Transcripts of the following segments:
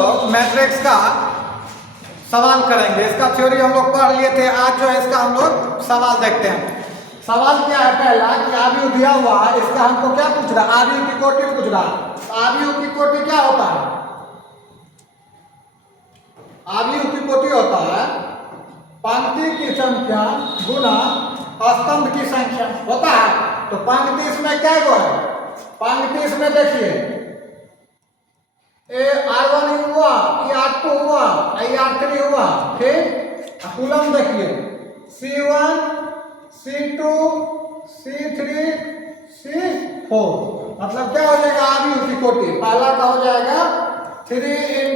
लोग मैट्रिक्स का सवाल करेंगे। इसका थ्योरी हम लोग पढ़ लिए थे। आज जो है इसका हम लोग सवाल देखते हैं। सवाल क्या है पहला कि आव्यूह दिया हुआ है, इसका हमको क्या पूछ रहा है? आव्यूह की कोटि पूछ रहा है। आव्यूह की कोटि क्या होता है? आव्यूह की कोटि होता है पंक्ति की संख्या गुना स्तंभ की संख्या होता है। तो पंक्ति इसमें क्या है? पंक्ति इसमें देखिए R1 हुआ, R2 हुआ, R3 हुआ, फिर कॉलम देखिए C1 C2 C3 C4। मतलब क्या हो जाएगा? आव्यूह की कोटि पहला का हो जाएगा 3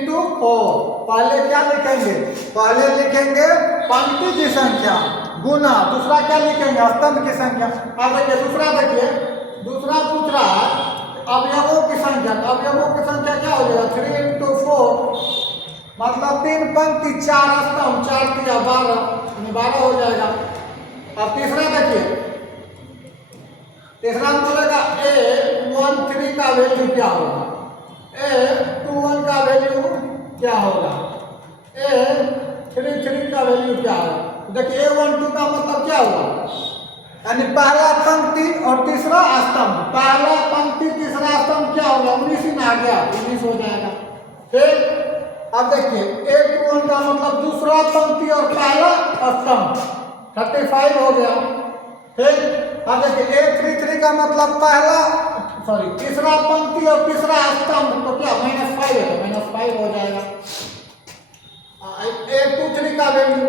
× 4। पहले क्या लिखेंगे? पहले लिखेंगे पंक्ति की संख्या गुना दूसरा क्या लिखेंगे? स्तंभ की संख्या। अब देखिए दूसरा पूछ रहा है अवयवों की संख्या। अवयवों की संख्या क्या हो जाएगा? 3 × 4 मतलब 3 पंक्ति 4 स्तंभ, 4 3 12 हो जाएगा। अब तीसरा देखिए, तीसरा बोलेगा A13 का वैल्यू क्या होगा? A21 का वैल्यू क्या होगा? A33 का वैल्यू क्या होगा? देखिए A12 का मतलब क्या हुआ? यानी पहला पंक्ति और तीसरा स्तंभ। पहला पंक्ति तीसरा स्तंभ क्या होगा? 19 में आ गया, 19 हो जाएगा। फिर अब देखिए A21 का मतलब दूसरा पंक्ति और पहला स्तंभ 35 हो गया। फिर अब देखिए A33 का मतलब तीसरा पंक्ति और तीसरा स्तंभ तो क्या -5 है, -5 हो जाएगा। A23 का वैल्यू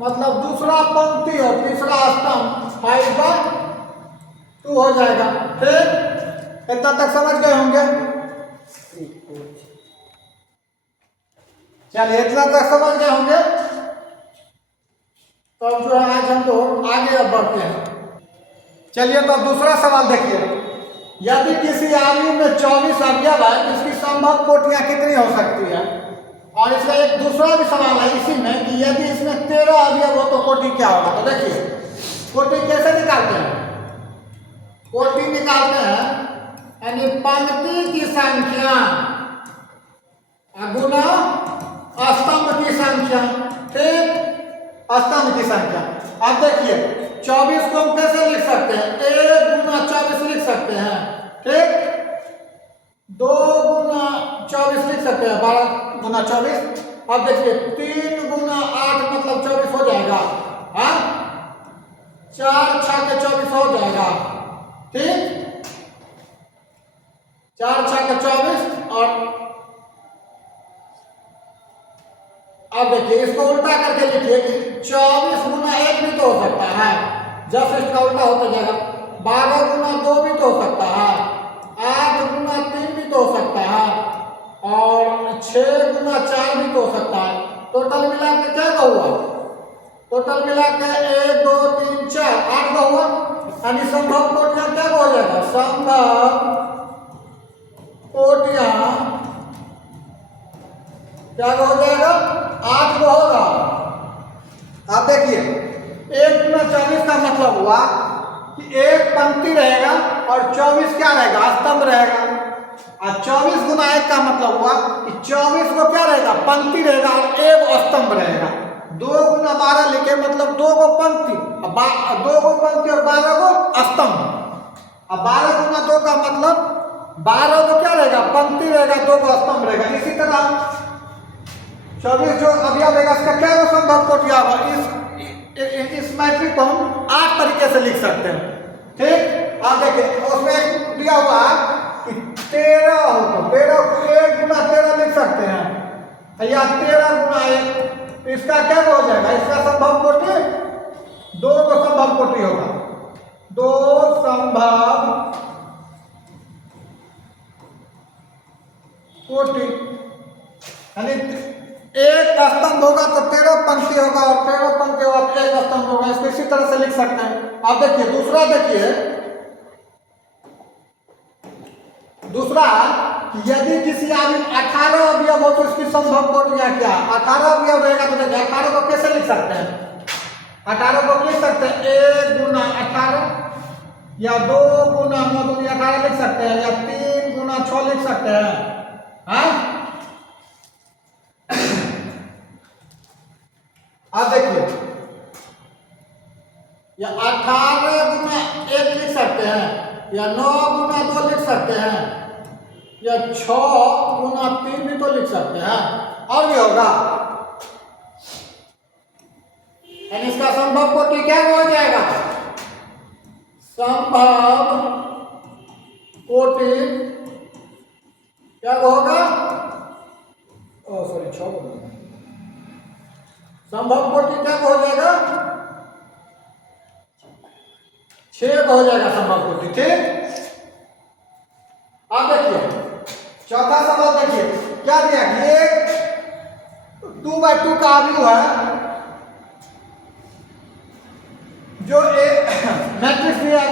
मतलब दूसरा पंक्ति और तीसरा स्तंभ 5/2 हो जाएगा। फिर इतना तक समझ गए होंगे? चलिए इतना तक समझ गए होंगे। तो अब जो है आज हम लोग आगे अब बढ़ते हैं। चलिए तो अब दूसरा सवाल देखिए। यदि किसी आव्यूह में 24 अवयव है तो इसकी संभव कोटियां कितनी हो सकती है? और इसका एक दूसरा भी सवाल है इसी में कि यदि इसमें 13 अवयव हो तो कोटि क्या होगा? तो देखिए कोटि कैसे निकालते हैं? कोटि निकालते हैं यानी पंक्ति की संख्या गुना स्तंभ की संख्या, ठीक? स्तंभ की संख्या। अब देखिए 24 को हम कैसे लिख सकते हैं? A गुना 24 लिख सकते हैं, ठीक? 2 गुना 24 लिख सकते हैं, 12 गुना 24। अब देखिए 3 गुना 8 मतलब 24 हो जाएगा, हाँ? 4 6 24 हो जाएगा, ठीक? 4 6 24। और अब देखिए इसको उल्टा करके लिखिए कि 24 गुना 1 भी तो हो सकता है, जब इसका उल्टा होता जाएगा। 12 गुना 2 भी तो हो सकता है, 8 गुना 3 भी तो हो सकता है, और 6 गुना 4 भी तो हो सकता है। टोटल मिला के क्या हुआ? टोटल मिला के 1 2 3 4 8 का हुआ। यानी संभव कोटियां क्या हो जाएगा? संभव कोटियां क्या हो जाएगा? 8 को होगा। आप देखिए 1 गुना 24 का मतलब हुआ कि एक पंक्ति रहेगा और 24 क्या रहेगा? स्तंभ रहेगा। और 24 गुना 1 का मतलब हुआ कि 24 को क्या रहेगा? पंक्ति रहेगा और 1 स्तंभ रहेगा। 2 गुना 12 लिखे मतलब 2 को पंक्ति, 2 को पंक्ति और 12 को स्तंभ। अब 12 गुना 2 का मतलब 12 को क्या रहेगा? पंक्ति रहेगा, 2 को स्तंभ रहेगा। इसी तरह 24 जो अवयव रहेगा इसका क्या संभव कोटियां होगा? इस मैट्रिक को हम 8 तरीके से लिख सकते हैं, ठीक? आप देखिए उसमें दिया हुआ कि 13 हो तो 13 को 1 गुना 13 लिख सकते हैं, या 13 गुना 1। इसका क्या हो जाएगा? इसका संभव कोटि 2 को संभव कोटि होगा। 2 संभव कोटि यानी 1 स्तंभ होगा तो 13 पंक्ति होगा, और 13 पंक्ति होगा तो 1 स्तंभ होगा। इसको इसी तरह से लिख सकते हैं। अब देखिए दूसरा कि यदि किसी आदमी 18 अवयव हो तो इसकी संभव कोटियां क्या? 18 अवयव रहेगा तो देखिए 18 को कैसे लिख सकते हैं? 18 को लिख सकते हैं 1 गुना 18, या 2 गुना 9 दूनी 18 लिख सकते हैं, या 3 गुना 6 लिख सकते हैं, हाँ? अब देखिए, या 18 गुना 1 लिख सकते हैं, या 9 गुना 2 लिख सकते हैं, या 6 गुना 3 भी तो लिख सकते हैं, और भी होगा। यानी इसका संभव कोटि क्या हो जाएगा? संभव कोटि क्या होगा? सॉरी, 6 संभव कोटि क्या हो जाएगा? 6 हो जाएगा संभव कोटि। ठीक, अब देखिए चौथा सवाल देखिए क्या दिया कि एक 2/2 का अवयव है जो मैट्रिक्स दिया ए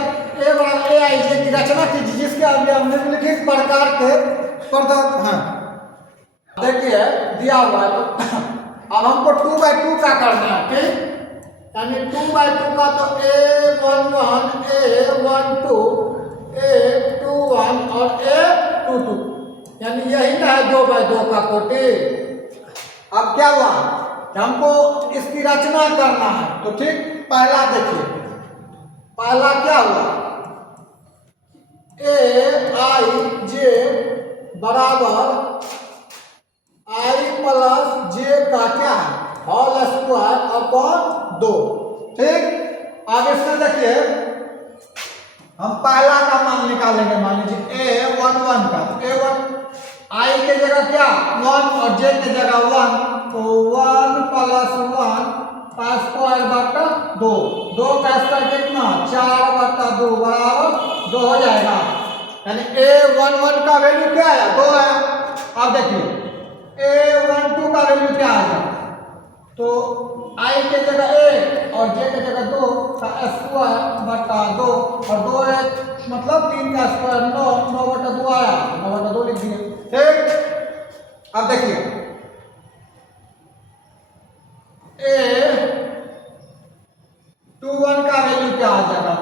बराबर ए आई जे की रचना कीजिए जिसके अवयव निम्नलिखित प्रकार के प्रदत्त हैं। देखिए दिया हुआ है, अब हमको 2/2 का करना है। ठीक, यानी 2/2 का तो A11 A12 A21 और A22, यानी यही ना है 2/2 का कोटि। अब क्या हुआ, हमको इसकी रचना करना है। तो ठीक, पहला देखिए, पहला क्या हुआ, ए आई जे बराबर आई प्लस जे का क्या है, होल स्क्वायर अपॉन 2। ठीक, अब इसमें देखिए हम पहला का मान निकालेंगे। मान लीजिए A11 का, A1 आई के जगह क्या 1 और जे के जगह 1, तो 1 + 1 का स्क्वायर बटा 2, 2 का स्क्वायर कितना 4/2 बराबर 2 हो जाएगा। यानी A11 का वैल्यू क्या है 2 है। अब देखिए A12 का वैल्यू क्या आएगा, तो आई के जगह 1 और जे के जगह 2 का स्क्वायर बटा 2, और 2 है मतलब 3 का स्क्वायर 9, 9/2 आया, 9/2 लिख दिए। ठीक, अब देखिए A21 का वैल्यू क्या आ जाएगा,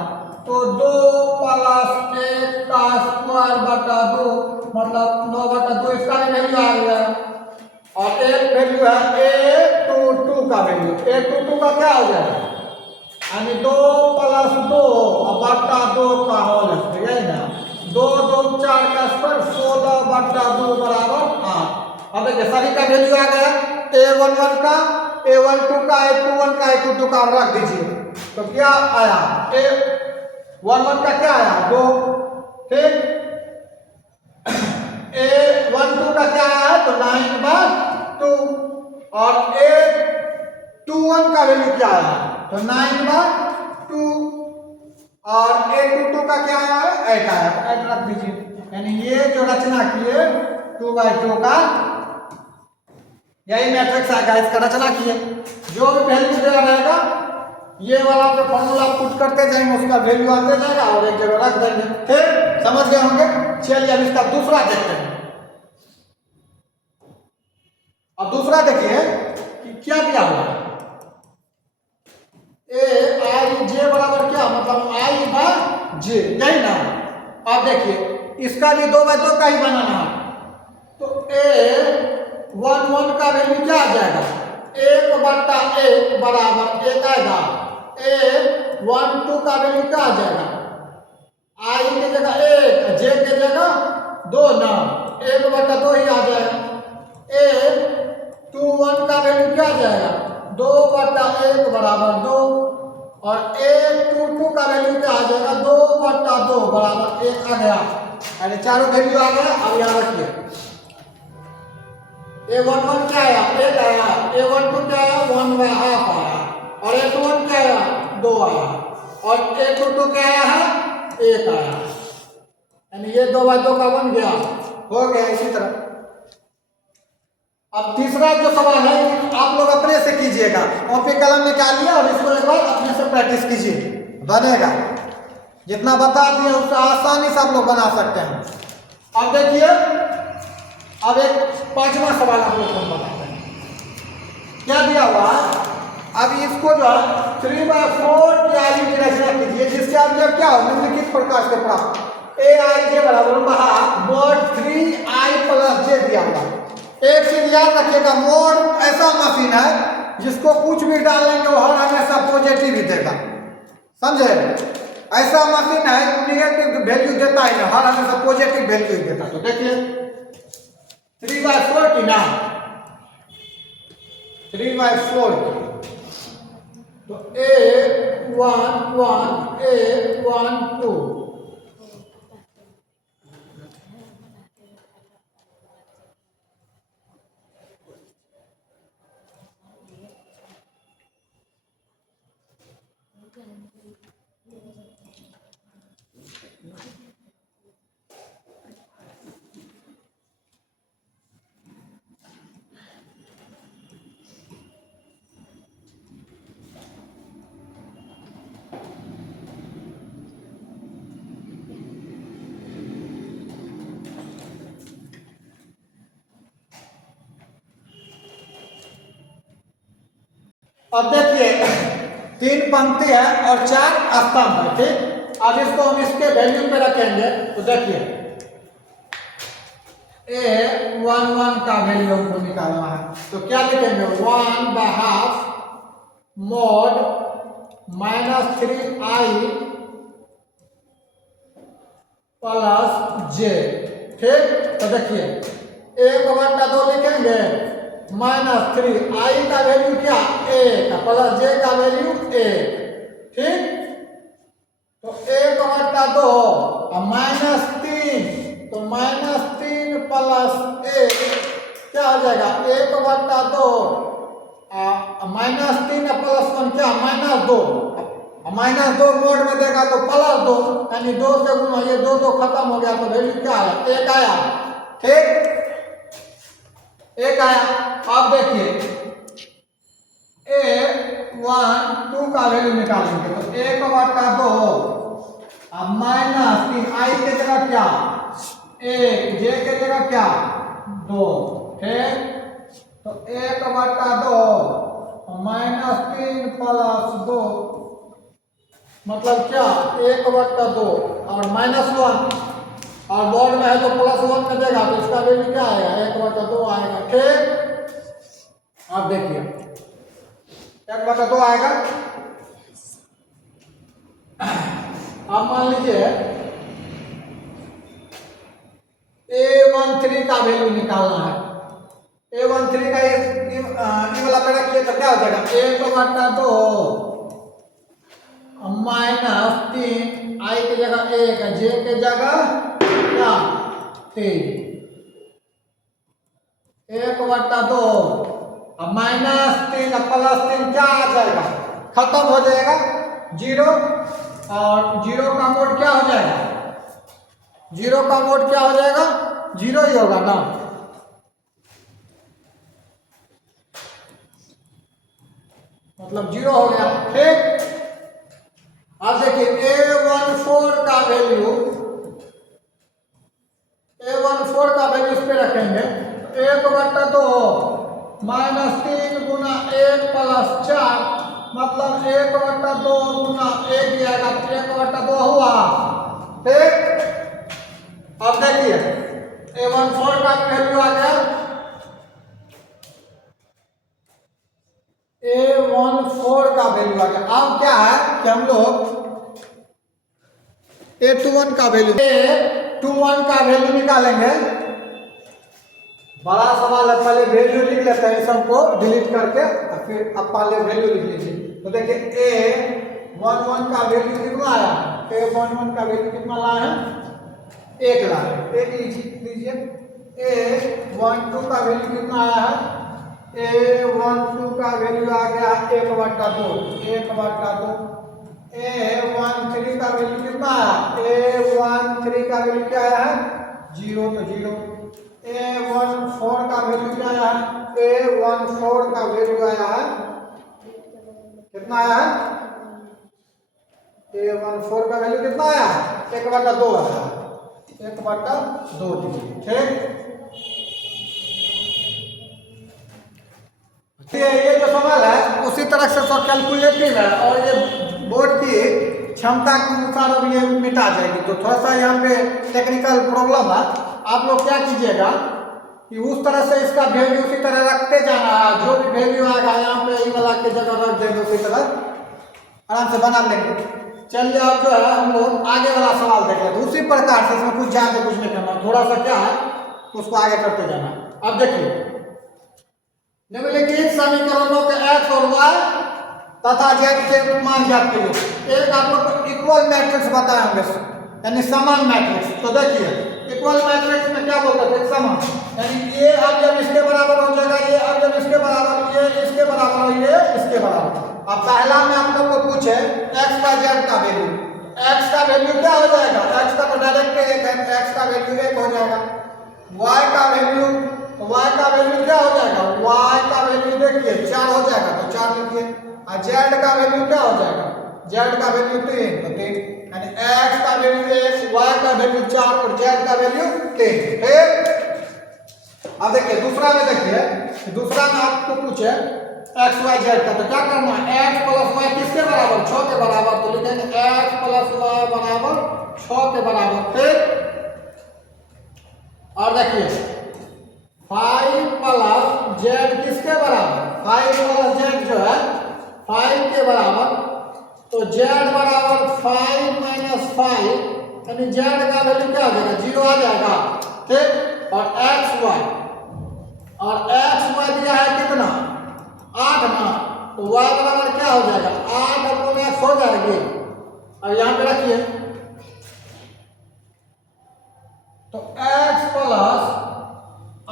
तो 2 + 1 का स्क्वायर बटा 2 मतलब 9/2 इसका वैल्यू आ गया। और एक वैल्यू है A22 का वैल्यु, A22 का क्या हो जाएगा, यानी 2 + 2 बटा 2 का होल स्क्वायर है ना, 2 2 4 का स्क्वायर 16/2 बराबर 8। अब देखिए सभी का वैल्यू आ गया, A11 का, A12 का, A21 का, A22 का रख दीजिए, तो क्या आया A11 का क्या आया 2। ठीक, A12 का क्या आया तो 9/2, और A21 का वैल्यू क्या आया तो 9/2, और A22 का क्या आया 8 आया, 8 रख दीजिए। यानी ये जो रचना की है 2/2 का, यही मैट्रिक्स आएगा, इसका रचना किए। जो भी वैल्यू दिया रहेगा ये वाला जो फॉर्मूला पुट करते जाएंगे उसका वैल्यू आते जाएगा और एक जगह रख देंगे। ठीक, समझ गए होंगे। चलिए अब इसका दूसरा देखते हैं। अब दूसरा देखिए कि क्या दिया हुआ है, ए आई जे बराबर क्या मतलब I/J, यही ना। अब देखिए इसका भी 2/2 का ही बनाना है, तो A11 का वैल्यू क्या आ जाएगा 1/1 बराबर 1 आएगा। A12 का वैल्यू क्या आ जाएगा, आई के जगह 1 जे के जगह 2 ना, 1/2 ही आ जाएगा। A21 का वैल्यू क्या आ जाएगा 2/1 बराबर 2, और A22 का वैल्यू क्या आ जाएगा 2/2 बराबर 1 आ गया। यानी चारों वैल्यू आ गया। अब यहाँ रखिए A11 क्या आया 1 आया, A12 क्या आया 1/2 आया, और A21 क्या आया 2 आया, और A22 क्या आया है 1 आया। यानी ये 2/2 का बन गया, हो गया। इसी तरह अब तीसरा जो सवाल है आप लोग अपने से कीजिएगा, कॉपी कलम निकालिए और इसको एक बार अपने से प्रैक्टिस कीजिए, बनेगा। जितना बता दिए उससे आसानी से आप लोग बना सकते हैं। अब देखिए अब एक पांचवा सवाल आप लोग को बताते हैं क्या दिया हुआ है। अब इसको जो है 3/4 की आयु की रचना कीजिए जिसके अंदर क्या हो निम्नलिखित प्रकार से प्राप्त Aij बराबर mod 3i + j दिया हुआ। एक चीज याद रखिएगा, मोड ऐसा मशीन है जिसको कुछ भी डालेंगे वो हर हमेशा पॉजिटिव ही देगा, समझे। ऐसा मशीन है निगेटिव वैल्यू देता ही नहीं, हर हमेशा पॉजिटिव वैल्यू ही देता। तो देखिए 3/4 की ना, 3/4 तो A11 A12 अब देखिए 3 पंक्ति है और 4 स्तंभ है, ठीक। अब इसको हम इसके वैल्यू पे रखेंगे तो देखिए A11 का वैल्यू हमको निकालना है, तो क्या लिखेंगे 1/2 mod -3i + j, ठीक। तो देखिए 1/2 लिखेंगे -3 i का वैल्यू क्या 1 प्लस j का वैल्यू 1, ठीक। तो 1/2 और -3 तो -3 + 1 क्या हो जाएगा 1/2 -3 + 1 क्या -2, -2 मोड में देगा तो +2 यानी 2 से गुना, ये 2 खत्म हो गया तो वैल्यू क्या आया 1 आया, ठीक। 1 आया। अब देखिए A12 का वैल्यू निकालेंगे तो 1/2 अब -3 i के जगह क्या 1, j के जगह क्या 2, ठीक। तो 1/2 -3 + 2 मतलब क्या 1/2 और -1 और बोर्ड में है तो +1 में देगा तो इसका वैल्यू क्या आएगा 1/2 आएगा, ठीक। अब देखिए 1/2 आएगा। अब मान लीजिए A13 का वैल्यू निकालना है, A13 का ये वाला पे रखिए तो क्या हो जाएगा 1/2 -3 i की जगह 1 j की जगह क्या 3, 1/2 अब -3 +3 क्या आ जाएगा खत्म हो जाएगा 0 और 0 का मोड क्या हो जाएगा 0 का मोड क्या हो जाएगा 0 ही होगा ना, मतलब 0 हो गया, ठीक। अब देखिए A14 का वैल्यू इस पे रखेंगे 1/2 -3 गुना 1 + 4 मतलब 1/2 गुना 1 आएगा तो 1/2 हुआ, ठीक। अब देखिए A14 का वैल्यू आ गया A14 का वैल्यू आ गया। अब क्या है कि हम लोग A21 का वैल्यू निकालेंगे। बड़ा सवाल है, पहले वैल्यू लिख लेते हैं सबको डिलीट करके और फिर अब पहले वैल्यू लिख लीजिए। तो देखिए A11 का वैल्यू कितना आया A11 का वैल्यू कितना लाए हैं 1 लाए, 1 लीजिए। A12 का वैल्यू कितना आया है A12 का वैल्यू आ गया 1/2 A13 का वैल्यू कितना आया A13 का वैल्यू क्या आया है 0 तो 0। A14 का वैल्यू क्या आया है A14 का वैल्यू आया है कितना आया है A14 का वैल्यू कितना आया 1/2 आया 1/2 दीजिए, ठीक। ये जो सवाल है उसी तरह से सब कैलकुलेटिव है और ये बोर्ड की क्षमता के अनुसार अब ये मिटा जाएगी। तो थोड़ा सा यहाँ पे टेक्निकल प्रॉब्लम है, आप लोग क्या कीजिएगा कि उस तरह से इसका वैल्यू उसी तरह रखते जाना है, जो भी वैल्यू आएगा यहाँ पे अलग की जगह रख देंगे उसी तरह आराम से बना लेंगे। चलिए अब जो है हम लोग आगे वाला सवाल देख लेते हैं। उसी प्रकार से इसमें कुछ जान के कुछ नहीं करना, थोड़ा सा क्या है उसको आगे करते जाना। अब देखिए निम्नलिखित समीकरणों के x और y तथा z के मान ज्ञात करिए। एक आप लोग को इक्वल मैट्रिक्स बताए होंगे यानी समान मैट्रिक्स। तो देखिए इक्वल मैट्रिक्स में क्या बोलते थे, समान, यानी ये अब जब इसके बराबर हो जाएगा, ये अब जब इसके बराबर, ये इसके बराबर और ये इसके बराबर। अब पहला में आप लोग को पूछे x का z का वैल्यू, x का वैल्यू क्या हो जाएगा, x का तो डायरेक्ट एक है, x का वैल्यू 1 हो जाएगा। y का वैल्यू क्या हो जाएगा, y का वैल्यू देखिए 4 हो जाएगा तो 4 लिखिए। और z का वैल्यू क्या हो जाएगा, z का वैल्यू 3 तो 3, यानी x का वैल्यू 1, y का वैल्यू 4 और z का वैल्यू 3। ठीक। अब देखिए दूसरा में, देखिए दूसरा में आपको पूछे x y z का, तो क्या करना है, x प्लस y किसके बराबर, 6 के बराबर। तो लिखेंगे x प्लस y बराबर 6 के बराबर। ठीक। और देखिए 5 प्लस z किसके बराबर, 5 प्लस z जो है 5 के बराबर। तो z बराबर 5 माइनस 5, यानी z का वैल्यू क्या आ जाएगा, 0 आ जाएगा। ठीक। और x y दिया है कितना, 8 ना, तो y बराबर क्या हो जाएगा, 8 अपॉन x हो जाएगी। अब यहाँ पे रखिए तो x प्लस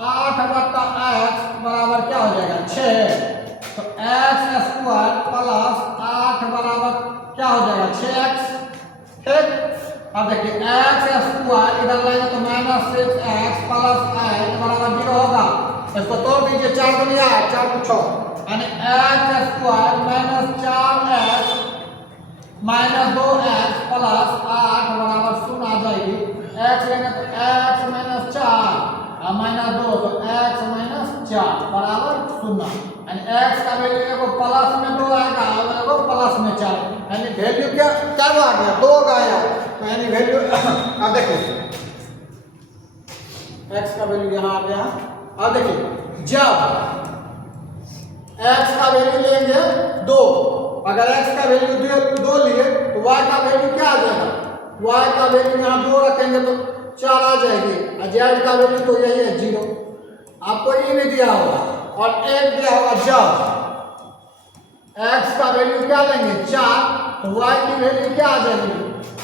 8 बटा x बराबर क्या हो जाएगा, 6। तो x स्क्वायर प्लस 8 बराबर क्या हो जाएगा, 6x। ठीक। अब देखिए x स्क्वायर इधर लाएंगे तो माइनस 6x प्लस 8 बराबर 0 होगा। इसको तोड़ दीजिए, 4 दुनिया 4 को 6, यानी x square minus 4x minus 2x plus 8 बराबर 0 आ जाएगी। x लेंगे तो x माइनस 4 और माइनस 2 तो x माइनस 4 बराबर 0, यानी x का वैल्यू एगो प्लस में 2 आएगा और एगो प्लस में 4, यानी वैल्यू क्या क्या आ गया, 2 आया। तो यानी वैल्यू अब देखिए x का वैल्यू यहाँ आ गया। अब देखिए जब x का वैल्यू लेंगे 2, अगर x का वैल्यू 2 लिए तो y का वैल्यू क्या आ जाएगा, y का वैल्यू यहाँ 2 रखेंगे तो 4 आ जाएगी। और z का वैल्यू तो यही है 0, आपको ये नहीं दिया होगा। और 1 दिया होगा जब x का वैल्यू क्या लेंगे 4, तो y की वैल्यू क्या आ जाएगी।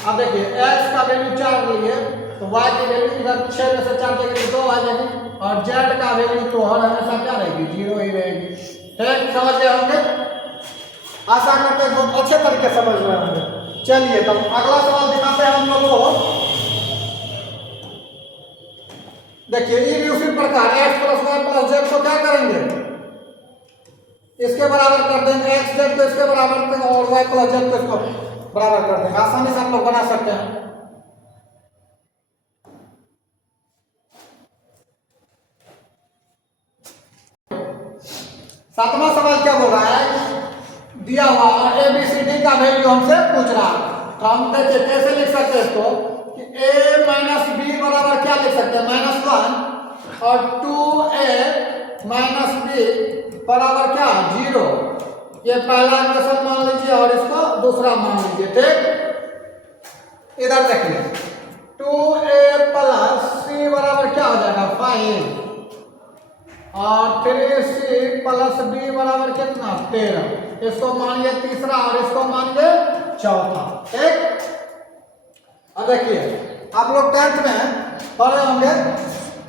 अब देखिए x का वैल्यू 4 लिए तो y की वैल्यू इधर 6 में से 4 देंगे तो 2 आ जाएगी। और z का वैल्यू तो हर हमेशा क्या रहेगी, 0 ही रहेगी। ठीक, समझ गए होंगे, आशा करते हैं बहुत अच्छे तरीके से समझ रहे होंगे। चलिए तब अगला सवाल दिखाते हैं हम लोग को। देखिए ये भी उसी प्रकार x plus y plus z को क्या करेंगे, इसके बराबर कर देंगे, x z को इसके बराबर कर देंगे और y प्लस z को इसको बराबर कर देंगे। आसानी से हम लोग बना सकते हैं। सातवां सवाल क्या बोल रहा है, दिया हुआ और ABCD का वैल्यू हमसे पूछ रहा है। तो हम देखिए कैसे लिख सकते हैं इसको कि a माइनस बी बराबर क्या लिख सकते हैं, -1 और 2a माइनस बी बराबर क्या 0। ये पहला इक्वेशन मान लीजिए और इसको दूसरा मान लीजिए। ठीक, इधर देखिए 2a प्लस c बराबर क्या हो जाएगा 5 और 3c प्लस b बराबर कितना 13। इसको मानिए तीसरा और इसको मानिए चौथा। ठीक, अब देखिए आप लोग 10th में पढ़े होंगे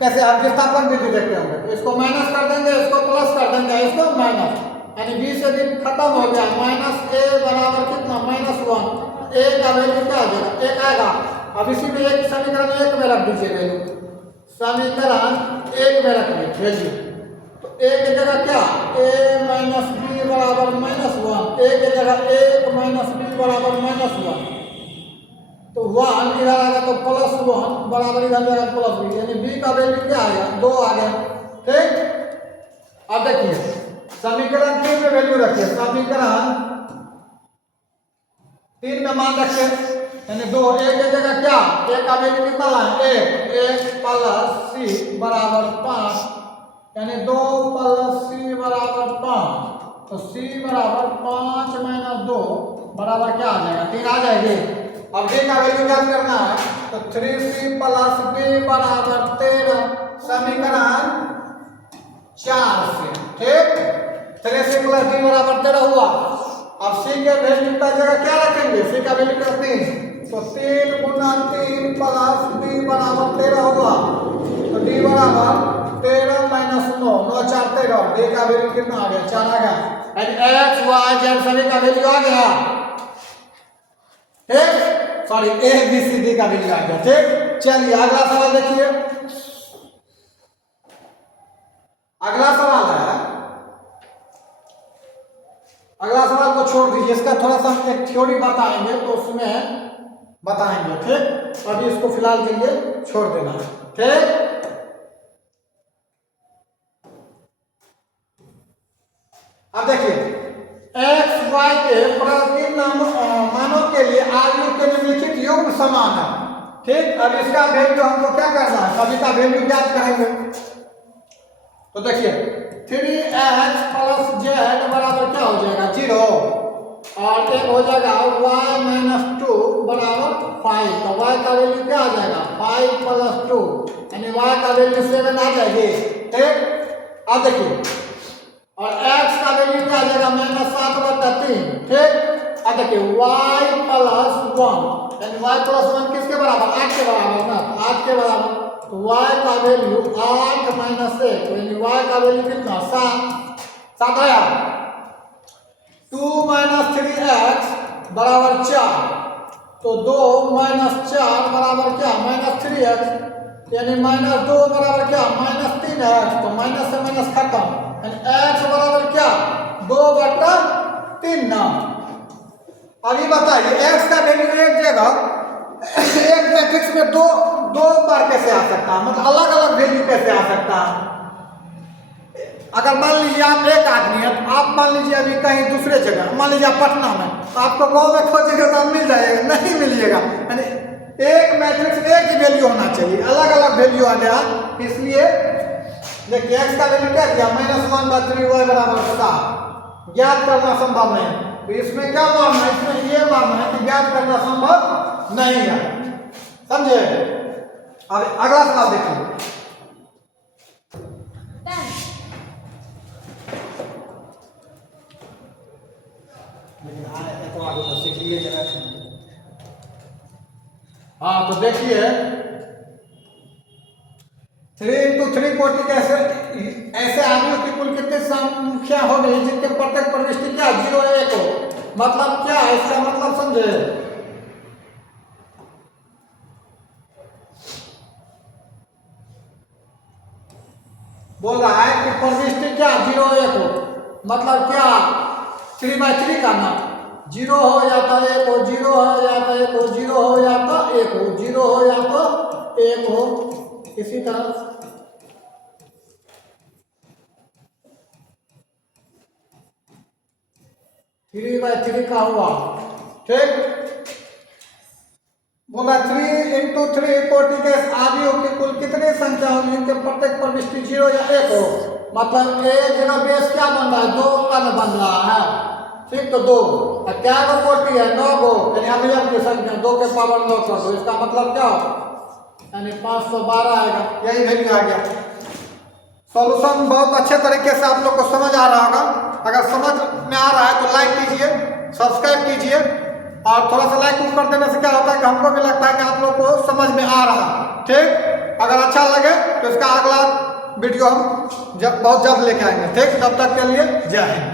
कैसे आप विस्थापन विधि देखते होंगे। तो इसको माइनस कर देंगे, इसको प्लस कर देंगे, इसको माइनस, यानी b से b खत्म हो गया। माइनस a बराबर कितना -1, a का वैल्यू क्या आ जाएगा 1 आएगा। अब इसी में एक समीकरण 1 में रख दीजिए वैल्यू, समीकरण 1 में रखिए वैल्यू। तो a की जगह क्या a माइनस b बराबर -1, a की जगह 1 माइनस b बराबर -1, तो 1 इधर आ गया तो +1 बराबर इधर जाएगा +b, यानी b का वैल्यू क्या आएगा 2 आ गया। ठीक, अब देखिए समीकरण 3 में वैल्यू रखिए, समीकरण 3 में मान रखिए यानी 2, a की जगह क्या a का वैल्यू कितना लाए 1 प्लस c बराबर 5, यानी 2 प्लस c बराबर 5, तो c बराबर बराबर क्या आ जाएगा, 3 आ जाएगी। अब डी का वैल्यू ज्ञात करना है तो 3c प्लस b बराबर 13, समीकरण 4 से, ठीक। 3c प्लस b बराबर 13 हुआ। अब c के वैल्यू का जगह क्या रखेंगे, c का वैल्यू का 3, तो 3 गुना 3 प्लस b बराबर 13 हुआ। तो d बराबर 13 माइनस 9, 9 4 13, d का वैल्यू कितना आ गया, 4 आ गया। एक्स वाई जेड सभी का वैल्यू आ गया, ठीक। Sorry A B C D का वैल्यू आ गया, ठीक। चलिए अगला सवाल देखिए। अगला सवाल है, अगला सवाल को छोड़ दीजिए, इसका थोड़ा सा हम एक थ्योरी बताएंगे तो उसमें बताएंगे, ठीक। अभी इसको फिलहाल के लिए छोड़ देना, ठीक। अब देखिए एक्स वाई के प्रतिदिन मानों के लिए आयु के निम्नलिखित योग समान है, ठीक। अब इसका वैल्यू हमको क्या करना है, सभी का वैल्यू ज्ञात करेंगे। तो देखिए 3x प्लस जेड बराबर क्या हो जाएगा, 0, और एक हो जाएगा y माइनस 2 बराबर 5। तो y का वैल्यू क्या आ जाएगा, 5 प्लस 2, यानी y का वैल्यू 7 आ जाएगी, ठीक। अब देखिए और x का वैल्यू क्या आ जाएगा, -7/3, ठीक। अब देखिए y प्लस 1, यानी y प्लस 1 किसके बराबर, 8 के बराबर ना, 8 के बराबर। तो y का वैल्यू 8 माइनस 1, यानी y का वैल्यू कितना, 7 आया। 2 माइनस 3x बराबर 4, तो 2 माइनस 4 बराबर क्या, -3x, यानी -2 बराबर क्या, -3x। तो माइनस से माइनस खत्म, x बराबर क्या, 2/3 ना। अभी बताइए x का वैल्यू एक जगह एक मैट्रिक्स में दो बार कैसे आ सकता है, मतलब अलग अलग वैल्यू कैसे आ सकता है। अगर मान लीजिए आप एक आदमी है, तो आप मान लीजिए अभी कहीं दूसरे जगह, मान लीजिए आप पटना में, तो आपको गांव में खोजेंगे तो मिल जाएगा, नहीं मिलिएगा। यानी एक मैट्रिक्स में एक ही वैल्यू होना चाहिए, अलग अलग वैल्यू आ गया। इसलिए देखिए x का वैल्यू क्या दिया, -1/3 y बराबर 7, ज्ञात करना संभव नहीं। तो इसमें क्या मानना है, इसमें ये मानना है कि ज्ञात करना संभव नहीं है, समझे। अब अगला सवाल देखिए। हाँ तो देखिए 3 × 3 कोटि के ऐसे आदमियों की कुल कितनी संख्या हो गई जिनके प्रत्येक प्रविष्टि क्या 0 1 हो। मतलब क्या है, इसका मतलब समझे। बोल रहा है कि प्रविष्टि क्या 0 1 हो, मतलब क्या 3/3 का ना 0 हो जाता 1 हो, 0 हो जाता 1 हो, 0 हो जाता 1 हो, 0 हो जाता 1 हो। इसी तरह 3/3 का हुआ, ठीक। बोला 3 × 3 कोटि के आदियों की कुल कितनी संख्या होगी जिनके प्रत्येक प्रविष्टि 0 या 1 हो। मतलब एक जगह बेस क्या बन रहा है, 2 का बन रहा है, ठीक। तो 2 क्या कोटि है, 9 गो, यानी अवयव की संख्या 2 के पावर 9 कर दो, इसका मतलब क्या हो, यानी 512 आएगा। यही वैल्यू आ गया। सॉल्यूशन बहुत अच्छे तरीके से आप लोग को समझ आ रहा होगा। अगर समझ में आ रहा है तो लाइक कीजिए, सब्सक्राइब कीजिए, और थोड़ा सा लाइक कर देने से क्या होता है कि हमको भी लगता है कि आप लोग को समझ में आ रहा है, ठीक। अगर अच्छा लगे तो इसका अगला वीडियो हम बहुत जल्द लेके आएंगे, ठीक। तब तक के लिए जय हिंद।